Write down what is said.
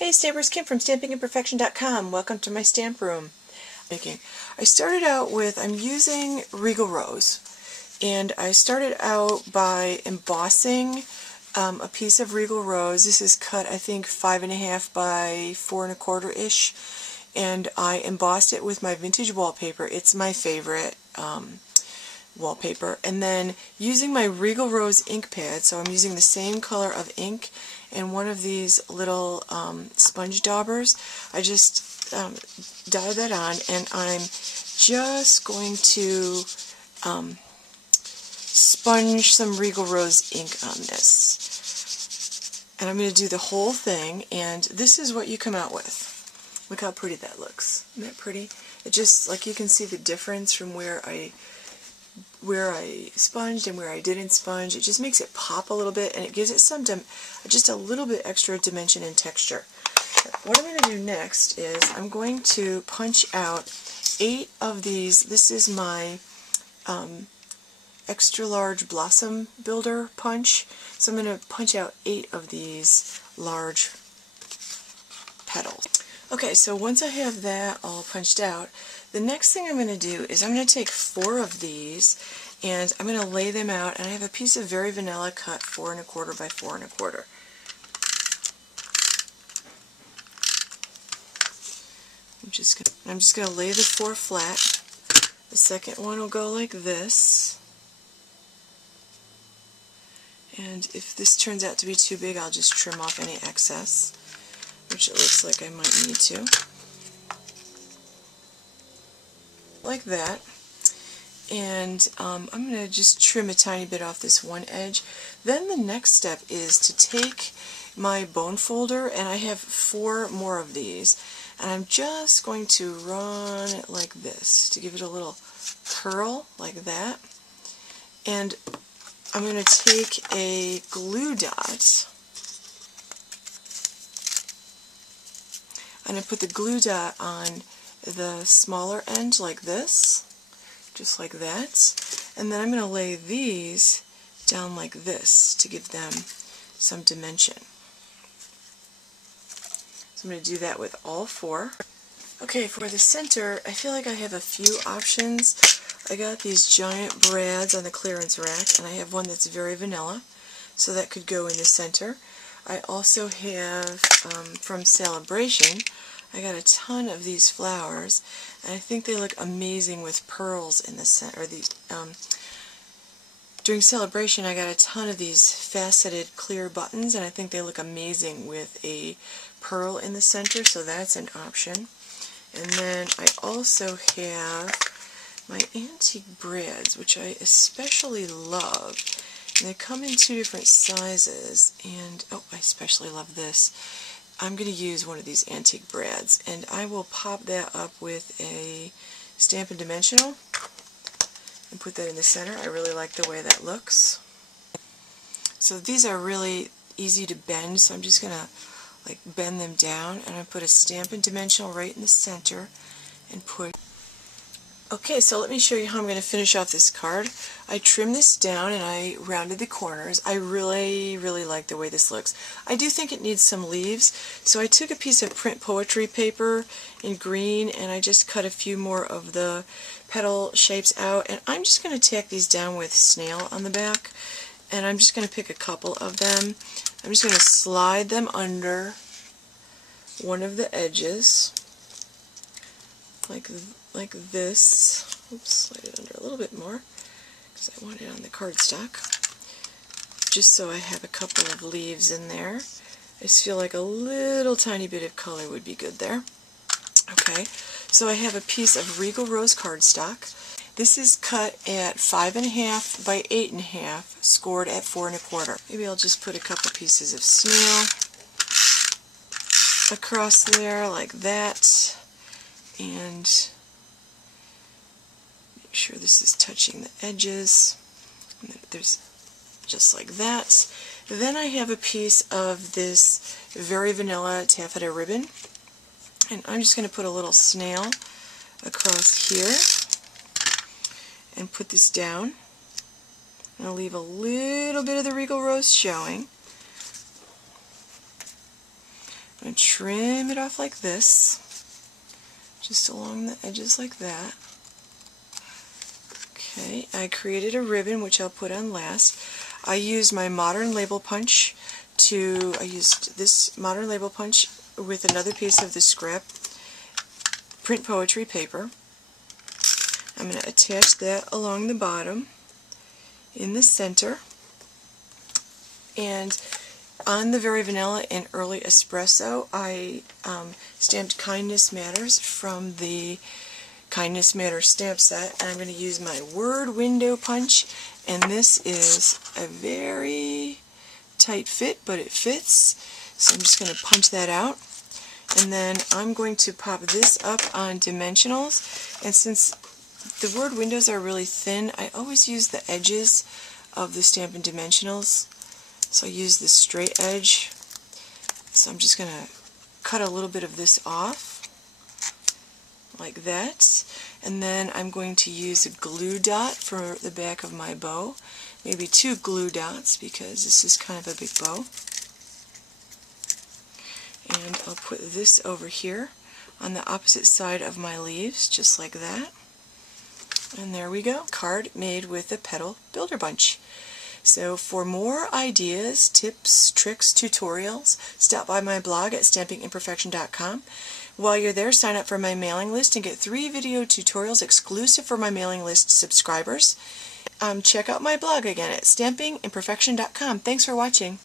Hey Stampers, Kim from stampingimperfection.com. Welcome to my stamp room. I started out with, I'm using Regal Rose, and I started out by embossing a piece of Regal Rose. This is cut, I think, 5.5 by 4 1/4 ish, and I embossed it with my vintage wallpaper. It's my favorite wallpaper. And then using my Regal Rose ink pad, so I'm using the same color of ink and one of these little sponge daubers. I just dab that on, and I'm just going to sponge some Regal Rose ink on this. And I'm going to do the whole thing, and this is what you come out with. Look how pretty that looks. Isn't that pretty? It just, like, you can see the difference from where I sponged and where I didn't sponge. It just makes it pop a little bit, and it gives it some just a little bit extra dimension and texture. What I'm going to do next is I'm going to punch out 8 of these. This is my extra large blossom builder punch. So I'm going to punch out 8 of these large petals. Okay, so once I have that all punched out, the next thing I'm going to do is I'm going to take 4 of these and I'm going to lay them out, and I have a piece of very vanilla cut 4 1/4 by 4 1/4. I'm just going to lay the 4 flat. The second one will go like this. And if this turns out to be too big, I'll just trim off any excess, which it looks like I might need to. Like that. And I'm going to just trim a tiny bit off this one edge. Then the next step is to take my bone folder, and I have 4 more of these, and I'm just going to run it like this to give it a little curl like that. And I'm going to take a glue dot and I put the glue dot on the smaller end like this, just like that, and then I'm going to lay these down like this to give them some dimension. So I'm going to do that with all 4. Okay, for the center, I feel like I have a few options. I got these giant brads on the clearance rack, and I have one that's very vanilla, so that could go in the center. I also have, from Celebration, I got a ton of these flowers, and I think they look amazing with pearls in the center. During Celebration, I got a ton of these faceted clear buttons, and I think they look amazing with a pearl in the center, so that's an option. And then I also have my antique brads, which I especially love. And they come in 2 different sizes, and oh, I especially love this. I'm going to use one of these antique brads, and I will pop that up with a Stampin' Dimensional and put that in the center. I really like the way that looks. So these are really easy to bend, so I'm just going to bend them down, and I put a Stampin' Dimensional right in the center and put. Okay, so let me show you how I'm going to finish off this card. I trimmed this down and I rounded the corners. I really like the way this looks. I do think it needs some leaves, so I took a piece of print poetry paper in green and I just cut a few more of the petal shapes out, and I'm just going to tack these down with snail on the back, and I'm just going to pick a couple of them. I'm just going to slide them under one of the edges like this. Oops, slide it under a little bit more because I want it on the cardstock, just so I have a couple of leaves in there. I just feel like a little tiny bit of color would be good there. Okay, so I have a piece of Regal Rose cardstock. This is cut at 5.5 by 8.5, scored at 4 1/4. Maybe I'll just put a couple pieces of snail across there like that, and make sure this is touching the edges. There's just like that. Then I have a piece of this very vanilla taffeta ribbon, and I'm just going to put a little snail across here and put this down. I'm going to leave a little bit of the Regal Rose showing. I'm going to trim it off like this, just along the edges like that. Okay, I created a ribbon which I'll put on last. I used my modern label punch I used this modern label punch with another piece of the scrap print poetry paper. I'm going to attach that along the bottom in the center, and on the Very Vanilla and Early Espresso I stamped Kindness Matters from the Kindness Matters stamp set, and I'm going to use my word window punch, and this is a very tight fit, but it fits, so I'm just going to punch that out. And then I'm going to pop this up on dimensionals, and since the word windows are really thin, I always use the edges of the Stampin' dimensionals. So I use the straight edge. So I'm just going to cut a little bit of this off, like that. And then I'm going to use a glue dot for the back of my bow. Maybe 2 glue dots because this is kind of a big bow. And I'll put this over here on the opposite side of my leaves, just like that. And there we go. Card made with a petal builder bunch. So for more ideas, tips, tricks, tutorials, stop by my blog at stampingimperfection.com. While you're there, sign up for my mailing list and get 3 video tutorials exclusive for my mailing list subscribers. Check out my blog again at stampingimperfection.com. Thanks for watching.